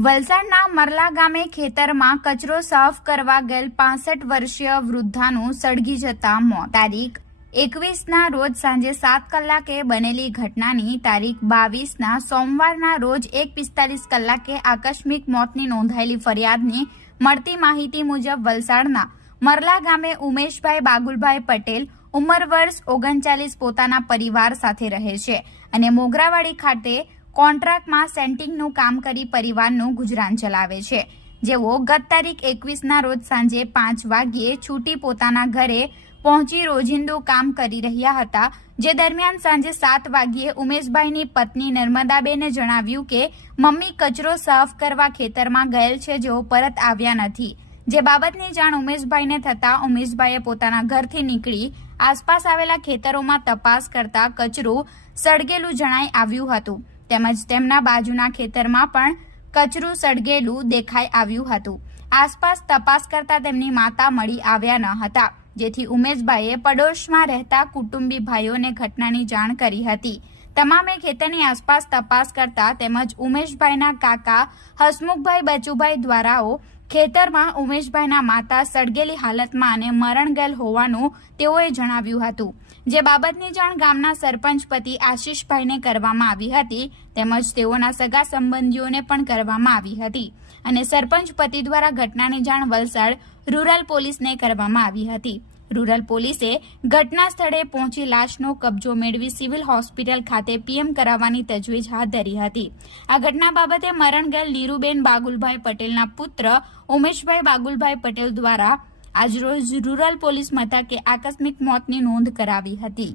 વલસાડના મરલા ગામે ખેતરમાં કચરો સાફ કરવા ગયેલ પાસઠ વર્ષીય વૃદ્ધાનું સળગી જતા મોત. તારીખ એકવીસના રોજ સાંજે સાત કલાકે બનેલી ઘટનાની તારીખ બાવીસના સોમવારના રોજ એક પિસ્તાલીસ કલાકે આકસ્મિક મોતની નોંધાયેલી ફરિયાદની મળતી માહિતી મુજબ વલસાડના મરલા ગામે ઉમેશભાઈ બાગુલભાઈ પટેલ ઉંમર વર્ષ ઓગણચાલીસ પોતાના પરિવાર સાથે રહે છે અને મોગરાવાડી ખાતે કોન્ટ્રાક્ટમાં સેન્ટિંગનું કામ કરી પરિવારનું ગુજરાન ચલાવે છે. જેઓ ગત તારીખ એકવીસના રોજ સાંજે પાંચ વાગ્યે છૂટી પોતાના ઘરે પહોંચી રોજિંદુ કામ કરી રહ્યા હતા, જે દરમિયાન સાંજે સાત વાગ્યે ઉમેશભાઈની પત્ની નર્મદાબેને જણાવ્યું કે, મમ્મી કચરો સાફ કરવા ખેતરમાં ગયેલ છે, જેઓ પરત આવ્યા નથી. જે બાબતની જાણ ઉમેશભાઈને થતાં ઉમેશભાઈએ પોતાના ઘરથી નીકળી આસપાસ આવેલા ખેતરોમાં તપાસ કરતા કચરું સળગેલું જણાઈ આવ્યું હતું. તેમજ તેમના બાજુના ખેતરમાં પણ કચરું સળગેલું દેખાઈ આવ્યું હતું. આસપાસ તપાસ કરતા તેમની માતા મળી આવ્યા ન હતા, જેથી ઉમેશભાઈએ પડોશમાં રહેતા કુટુંબી ભાઈઓને ઘટનાની જાણ કરી હતી. તમામે ખેતરની આસપાસ તપાસ કરતા તેમજ ઉમેશભાઈના કાકા હસમુખભાઈ બચુભાઈ દ્વારાઓ ખેતરમાં ઉમેશભાઈના માતા સળગેલી હાલતમાં અને મરણ ગયેલ હોવાનું તેઓએ જણાવ્યું હતું. જે બાબતની જાણ ગામના સરપંચ પતિ આશીષભાઈને કરવામાં આવી હતી, તેમજ તેઓના સગા સંબંધીઓને પણ કરવામાં આવી હતી અને સરપંચ પતિ દ્વારા ઘટનાની જાણ વલસાડ રૂરલ પોલીસને કરવામાં આવી હતી. રૂરલ પોલીસે ઘટના સ્થળે પહોંચી લાશનો કબજો મેળવી સિવિલ હોસ્પિટલ ખાતે પીએમ કરાવવાની તજવીજ હાથ ધરી હતી. આ ઘટના બાબતે મરણ ગયેલ નીરુબેન બાગુલભાઈ પટેલના પુત્ર ઉમેશભાઈ બાગુલભાઈ પટેલ દ્વારા આજરોજ રૂરલ પોલીસ મથકે આકસ્મિક મોતની નોંધ કરાવી હતી.